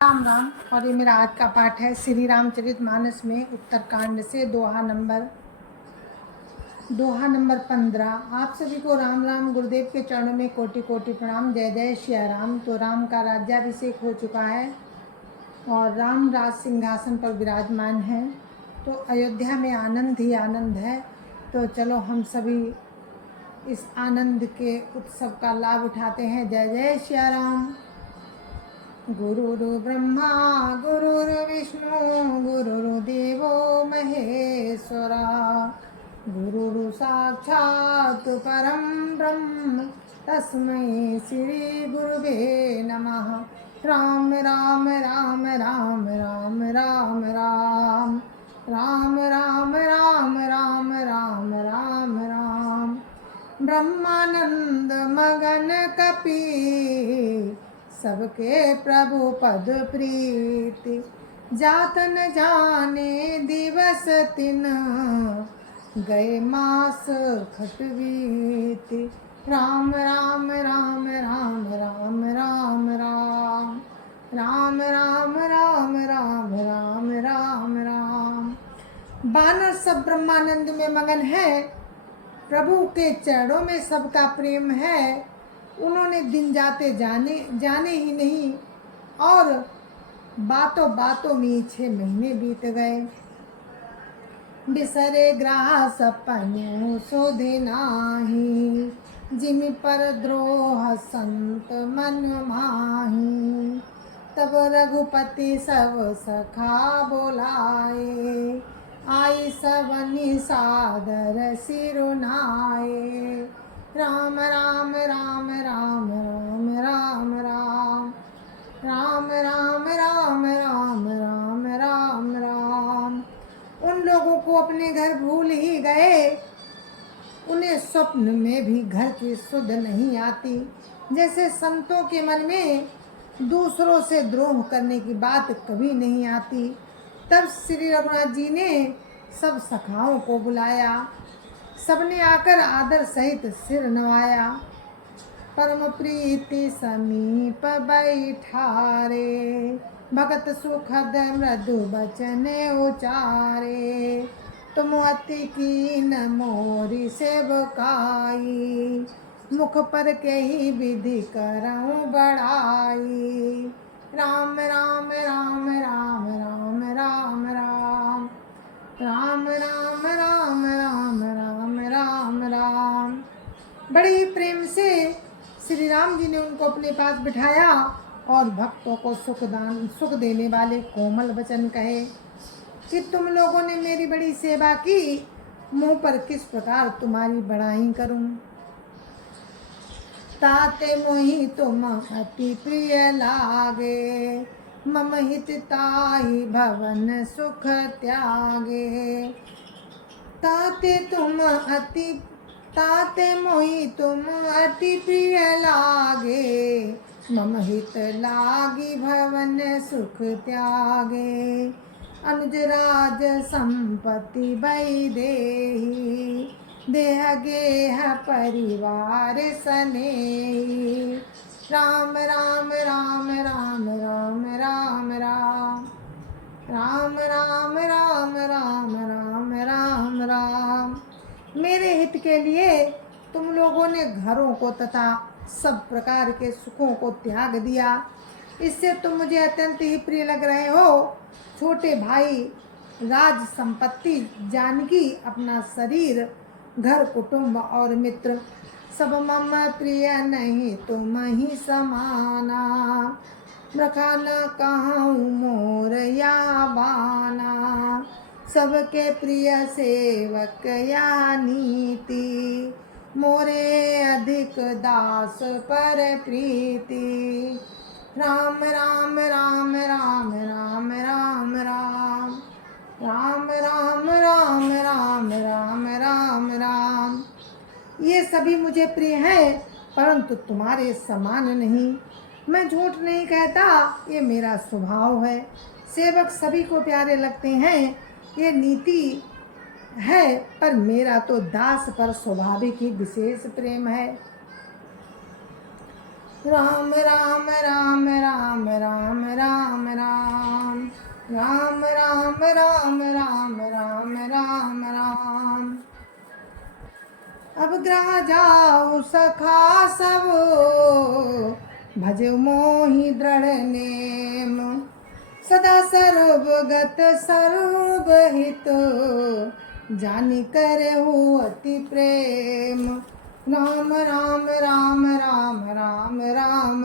राम राम। और ये मेरा आज का पाठ है श्री रामचरितमानस में उत्तरकांड से दोहा नंबर 15। आप सभी को राम राम। गुरुदेव के चरणों में कोटि कोटि प्रणाम। जय जय श्री राम। तो राम का राज्याभिषेक हो चुका है और राम राज सिंहासन पर विराजमान है, तो अयोध्या में आनंद ही आनंद है। तो चलो हम सभी इस आनंद के उत्सव का लाभ उठाते हैं। जय जय श्री राम। गुरुर् ब्रह्मा गुरुर्विष्णु गुरुर्देवो महेश्वरा, गुरुर् साक्षात् परं ब्रह्म तस्मै श्री गुरुवे नमः। राम राम राम राम राम राम राम राम राम राम राम राम राम राम। ब्रह्मानंद मगन कपि सबके प्रभु पद प्रीति, जात न जाने दिवस तिन गए मास खटवीति। राम राम राम राम राम राम राम राम राम राम राम राम राम राम। बानर सब ब्रह्मानंद में मगन है, प्रभु के चरणों में सबका प्रेम है। उन्होंने दिन जाते जाने ही नहीं और बातों बातों में 6 महीने बीत गए। बिसरे ग्राह सपनु सोधे नाही, जिमि पर द्रोह संत मन माही। तब रघुपति सब सखा बोलाए, आई सबनि सादर सिरुनाए। राम राम राम राम राम राम राम राम राम राम राम राम राम राम। उन लोगों को अपने घर भूल ही गए, उन्हें स्वप्न में भी घर की सुध नहीं आती। जैसे संतों के मन में दूसरों से द्रोह करने की बात कभी नहीं आती। तब श्री रघुनाथ जी ने सब सखाओं को बुलाया, सबने आकर आदर सहित सिर नवाया। परम प्रीति समीप बैठारे, भगत सुखद मृदु बचन उचारे। तुम अति कीन मोरी सेवकाई, मुख पर के ही विधि करऊं बढ़ाई। राम राम राम राम राम राम राम राम राम राम राम राम राम राम। बड़े ही प्रेम से श्री राम जी ने उनको अपने पास बिठाया और भक्तों को सुख देने वाले कोमल वचन कहे कि तुम लोगों ने मेरी बड़ी सेवा की, मुँह पर किस प्रकार तुम्हारी बड़ाई करूं। ताते मोहि तुम अति प्रिय लागे, मम हित ताहि भवन सुख त्यागे। ताते मोहि तुम अति प्रिय लागे, मम हित लागी भवन सुख त्यागे। अनुज राज संपत्ति भई देहि, देह गेह परिवार सनेही। राम राम राम राम राम राम राम राम राम राम राम राम राम राम। मेरे हित के लिए तुम लोगों ने घरों को तथा सब प्रकार के सुखों को त्याग दिया, इससे तुम मुझे अत्यंत ही प्रिय लग रहे हो। छोटे भाई, राज संपत्ति, जानकी, अपना शरीर, घर कुटुंब और मित्र सब मम प्रिय नहीं तुम ही समाना। रखा न कहूँ मोर या बाना, सबके प्रिय सेवक या नीति। मोरे अधिक दास पर प्रीति। राम राम राम राम राम राम राम राम राम राम राम राम राम राम। ये सभी मुझे प्रिय हैं, परंतु तुम्हारे समान नहीं। मैं झूठ नहीं कहता, ये मेरा स्वभाव है। सेवक सभी को प्यारे लगते हैं, ये नीति है, पर मेरा तो दास पर स्वाभाविक ही विशेष प्रेम है। राम राम राम राम राम राम राम राम राम राम राम राम राम राम। अब ग्रह जाऊ सखा सब भजो मोहि दृढ़ नेम सदा सर्वगत सर्वहित जानि करहु अति प्रेम। राम राम राम राम राम राम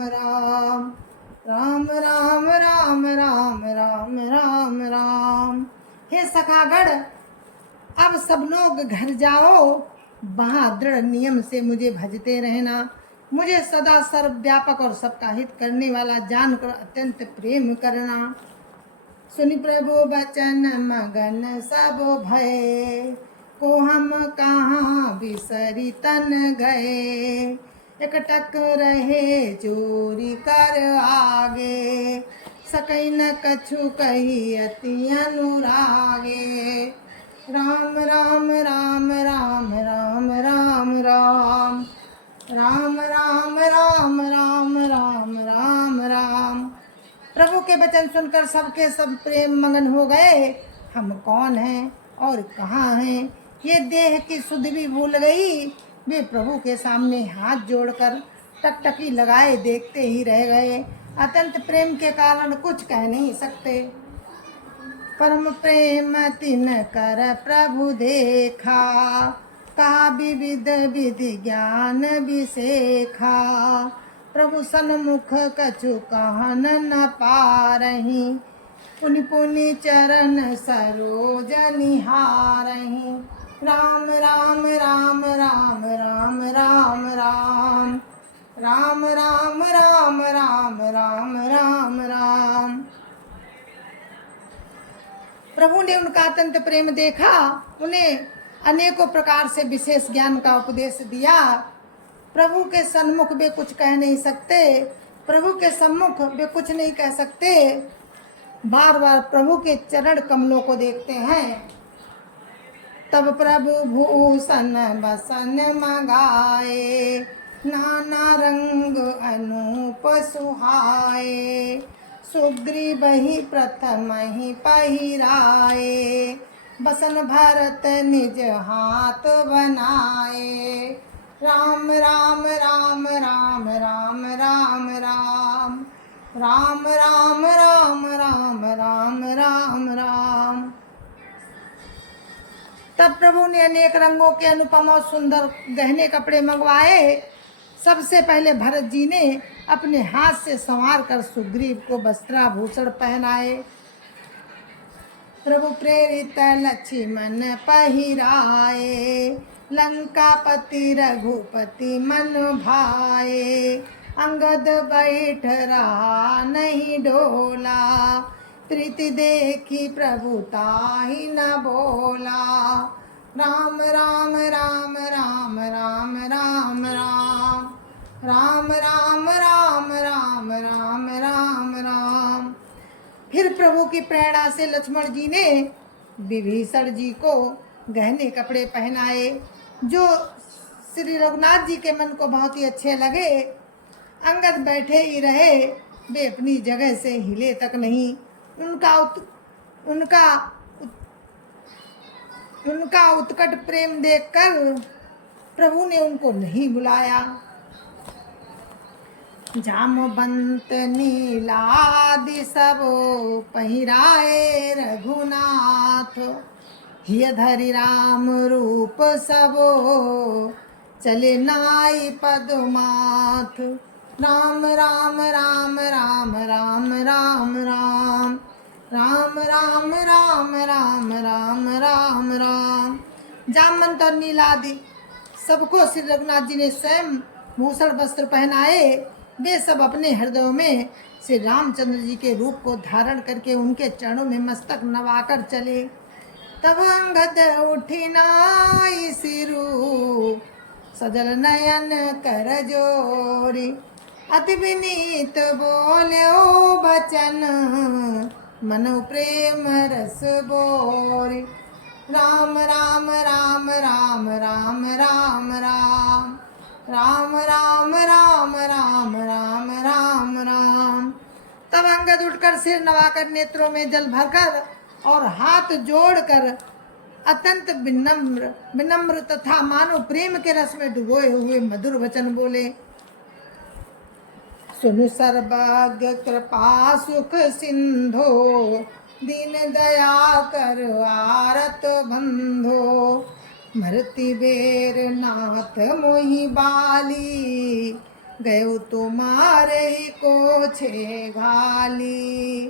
राम राम राम राम राम राम राम राम। हे सखागढ़, अब सब लोग घर जाओ, वहाँ दृढ़ नियम से मुझे भजते रहना। मुझे सदा सर्वव्यापक और सबका हित करने वाला जानकर अत्यंत प्रेम करना। सुनि प्रभु बचन मगन सब भय को हम कहाँ बिसरी तन गए। एकटक रहे चोरी कर आगे सकई न कछु कही अति अनुरागे। राम राम राम राम राम राम राम राम राम राम राम राम राम राम। प्रभु के वचन सुनकर सबके सब प्रेम मगन हो गए। हम कौन हैं और कहाँ हैं, ये देह की सुध भी भूल गई। वे प्रभु के सामने हाथ जोड़कर टकटकी लगाए देखते ही रह गए। अत्यंत प्रेम के कारण कुछ कह नहीं सकते। परम प्रेम तिन कर प्रभु देखा कहा विविध विधि ज्ञान विसेखा। प्रभु सन्मुख कछु कहन न पारही पुनि पुनि चरण सरोज निहारही। राम राम राम राम राम राम राम राम राम राम राम राम राम राम। प्रभु ने उनका अत्यंत प्रेम देखा, उन्हें अनेकों प्रकार से विशेष ज्ञान का उपदेश दिया। प्रभु के सन्मुख वे कुछ कह नहीं सकते, प्रभु के सम्मुख वे कुछ नहीं कह सकते। बार बार प्रभु के चरण कमलों को देखते हैं। तब प्रभु भूषण बसन मंगाए नाना रंग अनूप सुहाए। सुग्रीव ही प्रथम ही पहिराए बसन भरत निज हाथ बनाए। राम राम राम राम राम राम राम राम राम राम राम राम राम राम। तब प्रभु ने अनेक रंगों के अनुपम और सुंदर गहने कपड़े मंगवाए। सबसे पहले भरत जी ने अपने हाथ से संवार कर सुग्रीव को वस्त्राभूषण पहनाए। प्रभु प्रेरित लक्ष्मण पहिराए लंकापति रघुपति मन भाए। अंगद बैठ रहा नहीं डोला प्रीति देखी प्रभुता ही न बोला। राम राम राम राम राम राम राम राम राम राम राम राम राम राम। फिर प्रभु की प्रेरणा से लक्ष्मण जी ने विभीषण जी को गहने कपड़े पहनाए जो श्री रघुनाथ जी के मन को बहुत ही अच्छे लगे। अंगद बैठे ही रहे, वे अपनी जगह से हिले तक नहीं। उनका उत्कट प्रेम देखकर प्रभु ने उनको नहीं बुलाया। जामवंत नीलादि सब पहिराए रघुनाथ हिय धरि राम रूप सबो चले नाई पदमाथ। राम राम राम राम राम राम राम राम राम राम राम राम राम राम। जामवंत और नीलादि सबको श्री रघुनाथ जी ने स्वयं भूषण वस्त्र पहनाए। वे सब अपने हृदयों में श्री रामचंद्र जी के रूप को धारण करके उनके चरणों में मस्तक नवाकर चले। तब अंगद उठी नाई सिरु सजल नयन कर जोरी अति विनीत बोल्यो बचन मनो प्रेम रस बोरी। राम राम राम राम राम राम राम राम राम राम राम राम राम राम। तब अंगद उठकर सिर नवाकर नेत्रों में जल भरकर और हाथ जोड़कर अत्यंत विनम्र तथा मानो प्रेम के रस में डुबोए हुए मधुर वचन बोले। सुनु सर्वज्ञ कृपा सुख सिंधो, दीन दया कर आरत बंधो। मरती बेर नाथ मोहि बाली, गयो तुम्हारे को छे घाली।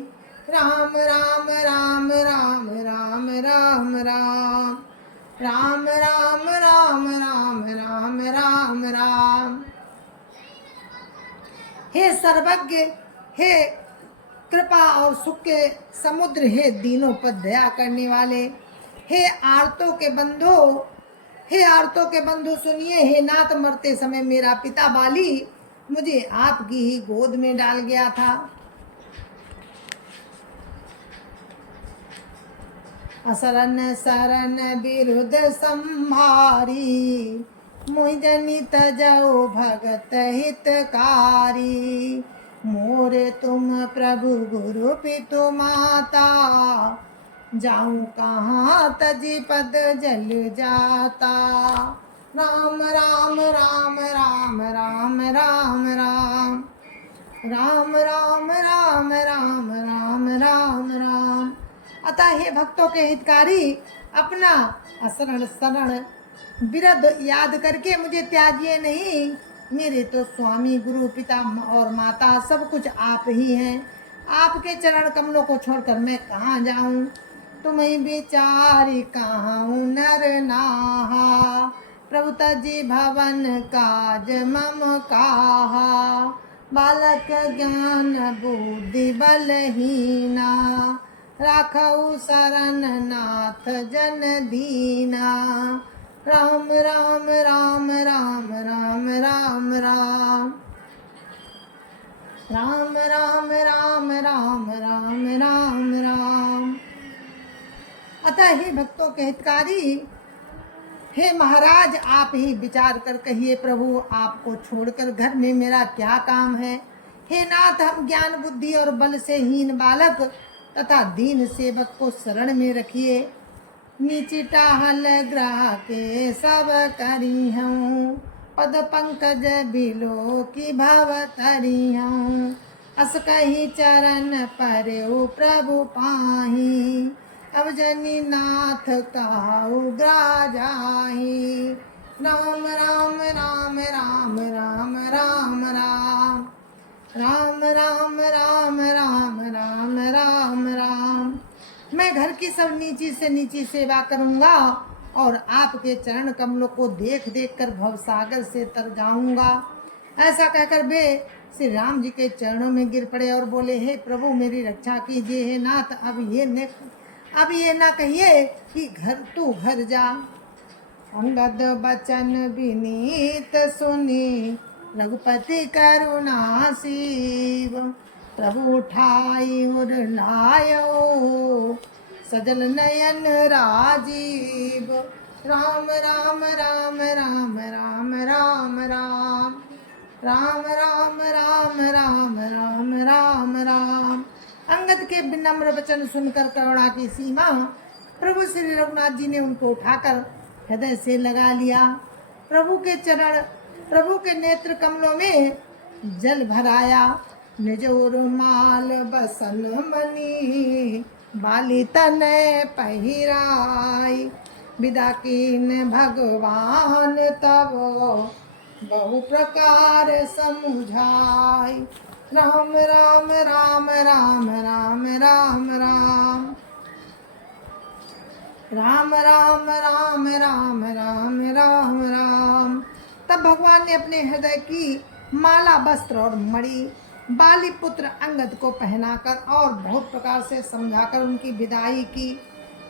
राम राम राम राम राम राम राम राम राम राम राम राम राम राम। हे सर्वज्ञ, हे कृपा और सुख के समुद्र, हे दीनों पर दया करने वाले, हे आर्तों के बंधु, हे आर्तों के बंधु सुनिए। हे नाथ, मरते समय मेरा पिता बाली मुझे आपकी ही गोद में डाल गया था। असरन शरण विरुद्ध संहारी, मोहि जनित जओ भगत हितकारी। मोरे तुम प्रभु गुरु पितु माता, जाऊं कहाँ तजी पद जल जाता। राम राम राम राम राम राम राम राम राम राम राम राम राम राम। अतः हे भक्तों के हितकारी, अपना असरण शरण विरध याद करके मुझे त्यागिए नहीं। मेरे तो स्वामी गुरु पिता और माता सब कुछ आप ही हैं। आपके चरण कमलों को छोड़कर मैं कहाँ जाऊँ। तुम्हें विचारी कहाँ नर नाहा, प्रभु तजी भवन काज मम काहा। बालक ज्ञान बुद्धि बलहीना, राखऊ शरण नाथ जन दीना। राम राम राम राम राम राम राम राम राम राम राम राम राम राम। अतः हे भक्तों के हितकारी, हे महाराज, आप ही विचार कर कहिए प्रभु, आपको छोड़कर घर में मेरा क्या काम है। हे नाथ, हम ज्ञान बुद्धि और बल से हीन बालक तथा दीन सेवक को शरण में रखिए। नीची टाहल ग्रह के सब करी हूँ, पद पंकज बिलो की भव तरी हूँ। अस कही चरण पर प्रभु पाही, अब जनी नाथ काहू ग्रा जाही। राम राम राम राम राम राम राम राम राम राम राम राम राम राम। मैं घर की सब नीची से नीची सेवा करूँगा और आपके चरण कमलों को देख देख कर भवसागर से तर जाऊँगा। ऐसा कहकर वे श्री राम जी के चरणों में गिर पड़े और बोले, हे प्रभु मेरी रक्षा कीजिए। हे नाथ, अब ये ना कहिए कि घर जा। अंगद बचन विनीत सुनी, रघुपति करुणा सीव। प्रभु उठाई उर लायो, सजल नयन राजीव। राम राम राम राम राम राम राम राम राम राम राम राम राम राम। अंगद के विनम्र वचन सुनकर करुणा की सीमा प्रभु श्री रघुनाथ जी ने उनको उठाकर हृदय से लगा लिया। प्रभु के चरण, प्रभु के नेत्र कमलों में जल भराया। निज उर्माल बसन मनी, बाली तनय पहिराई। विदा कीन भगवान तब, बहु प्रकार समुझाई। राम राम राम राम राम राम राम राम राम राम राम राम राम राम। तब भगवान ने अपने हृदय की माला, वस्त्र और मणि बाली पुत्र अंगद को पहनाकर और बहुत प्रकार से समझाकर उनकी विदाई की।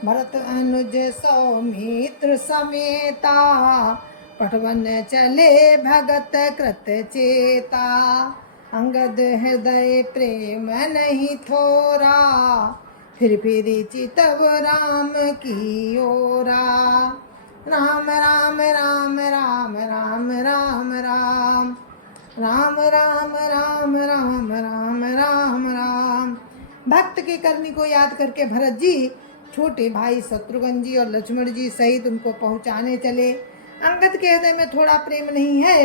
भरत अनुज सौमित्र समेता, पटवन चले भगत कृत चेता। अंगद हृदय प्रेम नहीं थोरा, फिर चितव राम की ओरा। राम राम राम राम राम राम राम राम राम राम राम राम राम राम। भक्त की करनी को याद करके भरत जी छोटे भाई शत्रुघ्न जी और लक्ष्मण जी सहित उनको पहुंचाने चले। अंगद के हृदय में थोड़ा प्रेम नहीं है,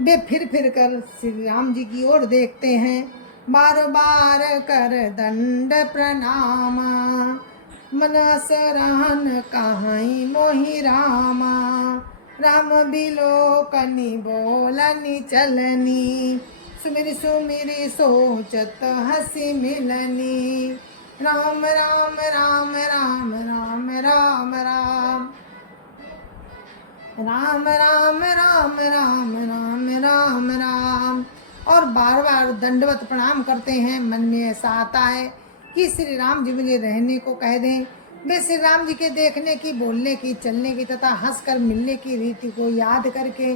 वे फिर कर श्री राम जी की ओर देखते हैं। बार बार कर दंड प्रणाम, मनस रहन कहाई मोहि रामा। राम बिलोकनि बोलनि चलनी, सुमिर सुमिर सोचत हसी मिलनी। राम राम राम राम राम राम राम राम राम राम राम राम राम राम। और बार बार दंडवत प्रणाम करते हैं। मन में ऐसा आता है कि श्री राम जी मुझे रहने को कह दें। वे श्री राम जी के देखने की, बोलने की, चलने की तथा हंसकर मिलने की रीति को याद करके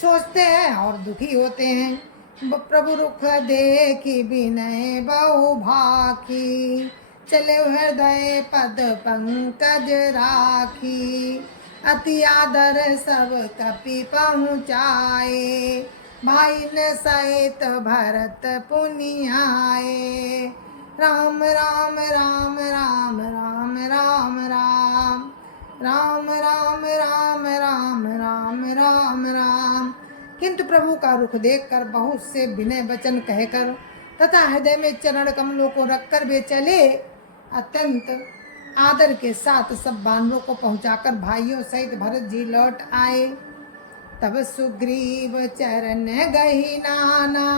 सोचते हैं और दुखी होते हैं। प्रभु रुख देखी विनय बहु भाखी, चले हृदय पद पंकज राखी। अति आदर सब कपि पहुँचाए, भाई न सहित भरत पुनियाए। राम राम राम राम राम राम राम राम राम राम राम राम राम राम। किंतु प्रभु का रुख देखकर बहुत से विनय वचन कहकर तथा हृदय में चरण कमलों को रखकर वे चले। अत्यंत आदर के साथ सब बानरों को पहुंचाकर भाइयों सहित भरत जी लौट आए। तब सुग्रीव चरण गही नाना,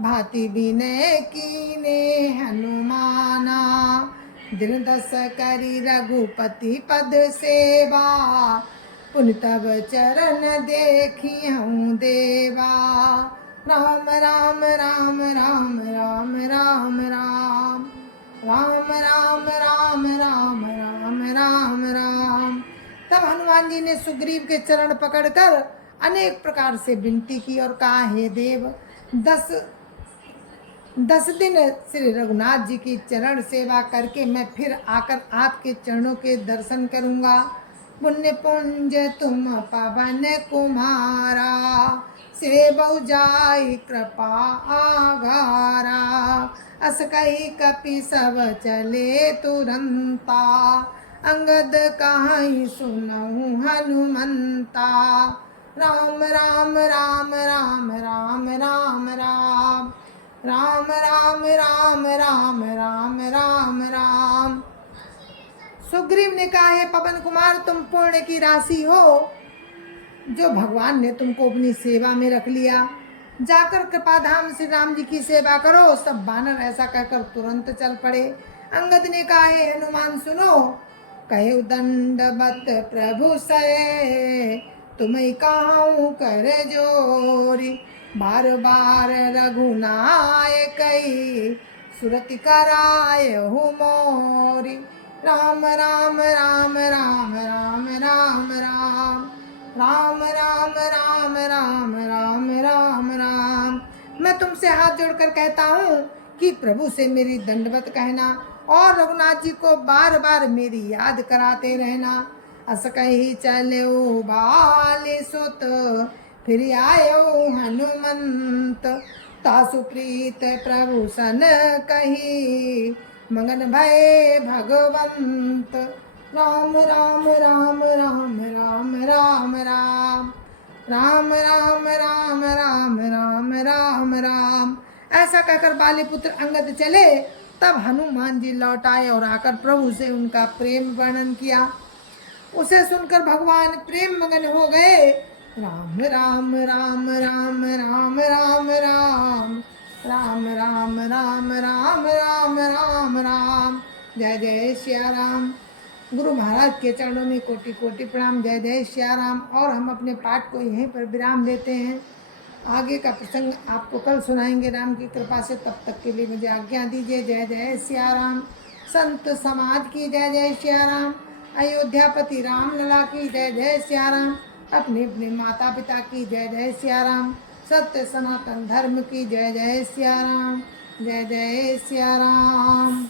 भांति विनय कीने हनुमाना। दिन दस करी रघुपति पद सेवा, पुन तब चरण देखी हूँ देवा। राम राम राम राम राम राम राम राम राम राम राम राम राम राम। तब हनुमान जी ने सुग्रीव के चरण पकड़कर अनेक प्रकार से विनती की और कहा, हे देव, 10 दिन श्री रघुनाथ जी की चरण सेवा करके मैं फिर आकर आपके चरणों के दर्शन करूंगा। पुण्य पुंज तुम पवन कुमारा, से बहु जाई कृपा आगारा। अस कही कपि सब चले तुरंता, अंगद कहाई सुनऊ हनुमंता। राम राम राम राम राम राम राम राम राम राम राम राम राम राम। सुग्रीव ने कहा, हे पवन कुमार, तुम पुण्य की राशि हो, जो भगवान ने तुमको अपनी सेवा में रख लिया। जाकर कृपाधाम श्री राम जी की सेवा करो। सब बानर ऐसा कहकर तुरंत चल पड़े। अंगद ने कहा, हे हनुमान सुनो, कहे दंडवत प्रभु से, तुम्हें कहूँ कर जोरी। बार बार रघुनायक सुरति कराय हो मोरी। राम राम राम राम राम राम राम राम राम राम राम राम राम राम। मैं तुमसे हाथ जोड़कर कहता हूँ कि प्रभु से मेरी दंडवत कहना और रघुनाथ जी को बार बार मेरी याद कराते रहना। अस कही चलो बाले सुत, फिर आयो हनुमंत। तासु प्रीत प्रभु सन कही, मगन भय भगवंत। राम राम राम राम राम राम राम राम राम राम राम राम राम राम। ऐसा कहकर बालीपुत्र अंगद चले। तब हनुमान जी लौट आए और आकर प्रभु से उनका प्रेम वर्णन किया। उसे सुनकर भगवान प्रेम मगन हो गए। राम राम राम राम राम राम राम राम राम राम राम राम राम राम। जय जय सिया राम। गुरु महाराज के चरणों में कोटि कोटि प्रणाम। जय जय सिया राम। और हम अपने पाठ को यहीं पर विराम देते हैं। आगे का प्रसंग आपको कल सुनाएंगे राम की कृपा से। तब तक के लिए मुझे आज्ञा दीजिए। जय जय सिया राम। संत समाज की जय जय सिया राम। अयोध्यापति राम लला की जय जय सिया राम। अपने अपने माता पिता की जय जय सिया राम। सत्य सनातन धर्म की जय जय सिया राम। जय जय सिया राम।